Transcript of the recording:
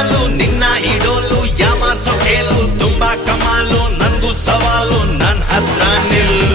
ಸಾಲು ನಿನ್ನ ಇಡೋಲು ಯಾಮಾರ್ಸೋ ಕೇಳು ತುಂಬಾ ಕಮಾಲು ನನ್ಗೂ ಸವಾಲು ನನ್ ಹತ್ರ ನಿಲ್ಲು